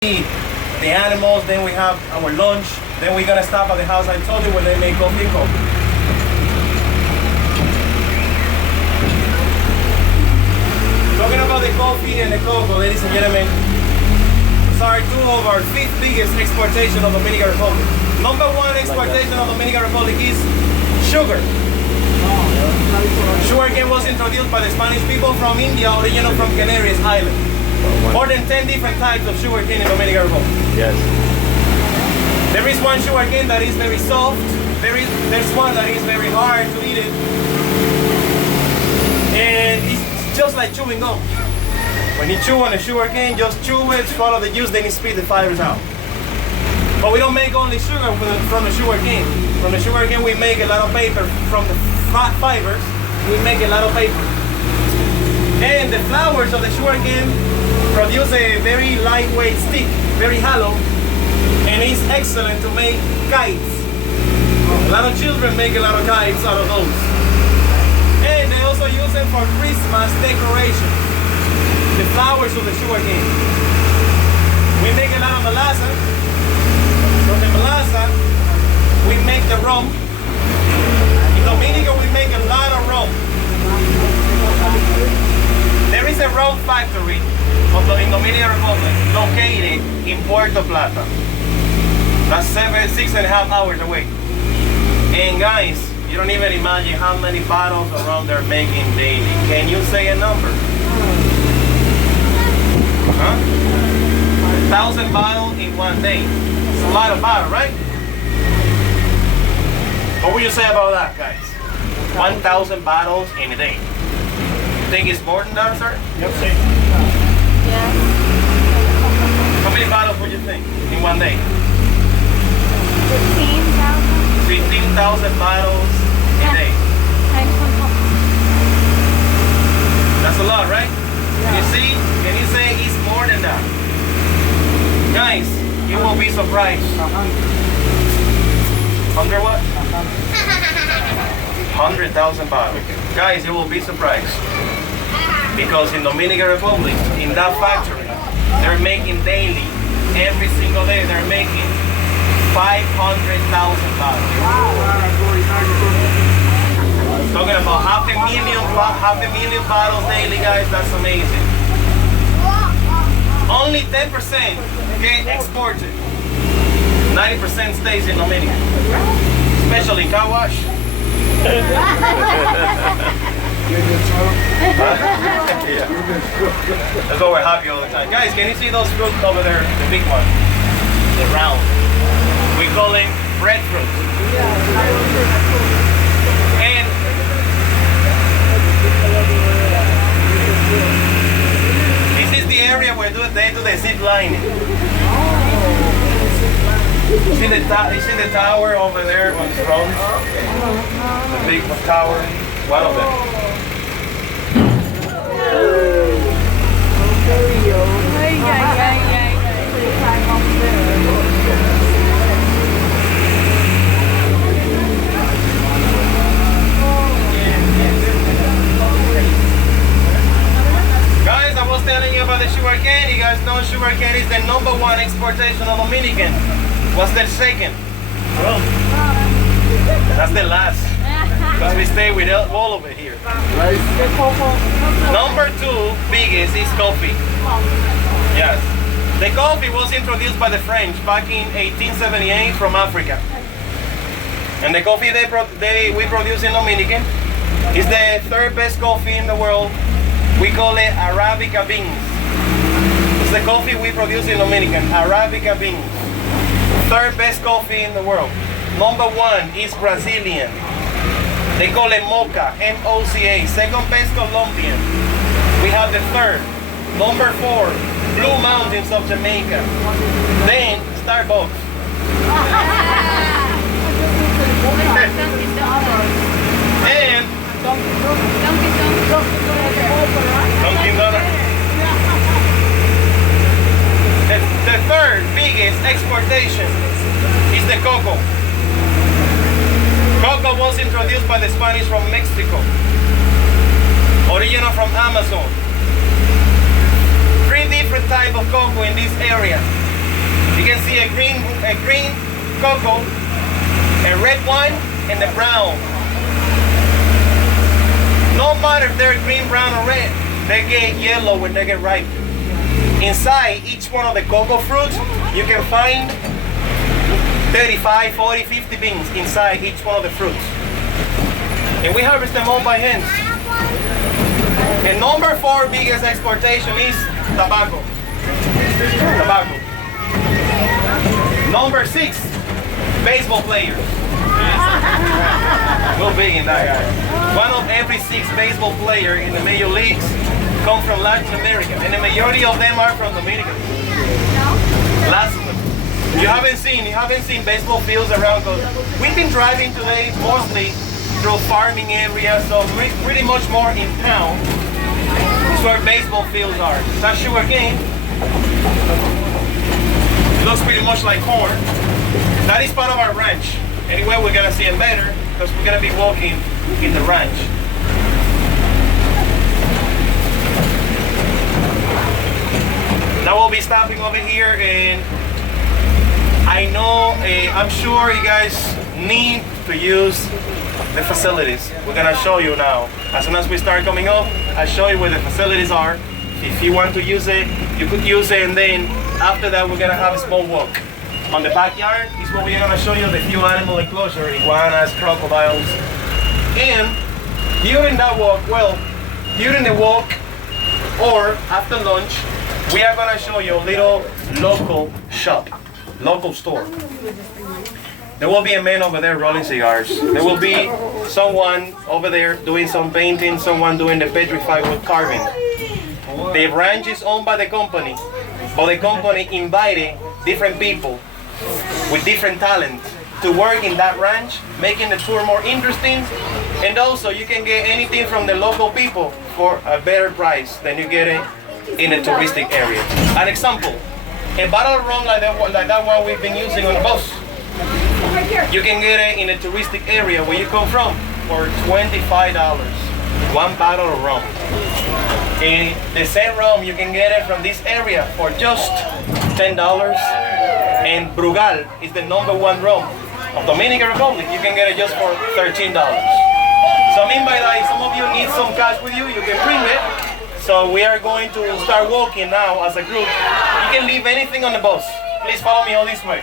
the animals, then we have our lunch, then we're gonna stop at the house I told you where they make coffee and cocoa. Talking about the coffee and the cocoa, ladies and gentlemen, these are two of our 5th biggest exportation of Dominican Republic. Number 1 exportation of Dominican Republic is sugar. Sugarcane was introduced by the Spanish people from India, original from Canarias Island. More than 10 different types of sugarcane in Dominican Republic. Yes. There is one sugarcane that is very soft. There's one that is very hard to eat it. And it's just like chewing gum. When you chew on a sugarcane, just chew it, swallow the juice, then you spit the fibers out. But we don't make only sugar from the sugarcane. From the sugarcane we make a lot of paper. From the fibers, we make a lot of paper. And the flowers of the sugarcane produce a very lightweight stick, very hollow, and it's excellent to make kites. A lot of children make a lot of kites out of those. And they also use them for Christmas decoration. The flowers of the sugarcane. We make a lot of melassa. From the melassa, we make the rum. In Dominica, we make a lot of rum. There is a rum factory in Dominican Republic located in Puerto Plata. That's 6.5 hours away. And guys, you don't even imagine how many bottles of rum they're making daily. Can you say a number? Huh? 1,000 bottles in one day. It's a lot of bottles, right? What would you say about that, guys? 1,000 bottles in a day. You think it's more than that, sir? Yep. Yes. How many bottles would you think in one day? 15,000. 15,000 bottles a day. That's a lot, right? Can you see? Can you say it's more than that? Guys, you will be surprised. 100 what? 100,000 bottles. Guys, you will be surprised. Because in Dominican Republic, in that factory, they're making daily, every single day, they're making 500,000 bottles. Talking about half a million bottles daily, guys, that's amazing. Only 10% get exported. 90% stays in Dominica. Especially car wash. Yeah. That's why we're happy all the time. Guys, can you see those fruits over there? The big one. The round. We call them breadfruit. And this is the area where they do the zip lining. You see the tower over there on the drone? The big tower. One of them. Guys, I was telling you about the sugarcane. You guys know sugarcane is the #1 exportation of Dominican. What's the second? Rum. That's the last. Because we stay with all of it here. Number 2 biggest is coffee. Yes. The coffee was introduced by the French back in 1878 from Africa. And the coffee we produce in Dominican is the 3rd best coffee in the world. We call it Arabica beans. It's the coffee we produce in Dominican, Arabica beans. 3rd best coffee in the world. Number 1 is Brazilian. They call it Mocha, M-O-C-A. 2nd best Colombian. We have the 3rd. Number 4, Blue Mountains of Jamaica. Then Starbucks. And Dunkin' Donuts. The 3rd biggest exportation is the cocoa. Cocoa was introduced by the Spanish from Mexico, original from Amazon. 3 different types of cocoa in this area. can see a green cocoa, a red one, and the brown. No matter if they're green, brown, or red, they get yellow when they get ripe. Inside each one of the cocoa fruits, you can find 35, 40, 50 beans inside each one of the fruits. And we harvest them all by hand. And number 4 biggest exportation is tobacco. Tobacco. Number 6, baseball players. We're big in that, guys. One of every 6 baseball players in the major leagues come from Latin America, and the majority of them are from Dominica. Lots of them. You haven't seen baseball fields around, because we've been driving today mostly through farming areas, so pretty much more in town is where baseball fields are. That's sugar cane. It looks pretty much like corn. That is part of our ranch. Anyway, we're gonna see it better because we're gonna be walking in the ranch. Now we'll be stopping over here, and I know, I'm sure you guys need to use the facilities. We're gonna show you now. As soon as we start coming up, I'll show you where the facilities are. If you want to use it, you could use it, and then after that, we're gonna have a small walk. On the backyard is where we're gonna show you the few animal enclosure, iguanas, crocodiles. And during that walk, during the walk or after lunch, we are gonna show you a little local shop, local store. There will be a man over there rolling cigars. There will be someone over there doing some painting, someone doing the petrified wood carving. The ranch is owned by the company, but the company invited different people with different talent to work in that ranch, making the tour more interesting. And also you can get anything from the local people for a better price than you get it in a touristic area. An example, a bottle of rum like that one we've been using on the bus, you can get it in a touristic area where you come from for $25. 1 bottle of rum. And the same rum, you can get it from this area for just $10. And Brugal is the #1 rum of Dominican Republic. You can get it just for $13. So I mean by that, if some of you need some cash with you, you can bring it. So we are going to start walking now as a group. You can leave anything on the bus. Please follow me all this way.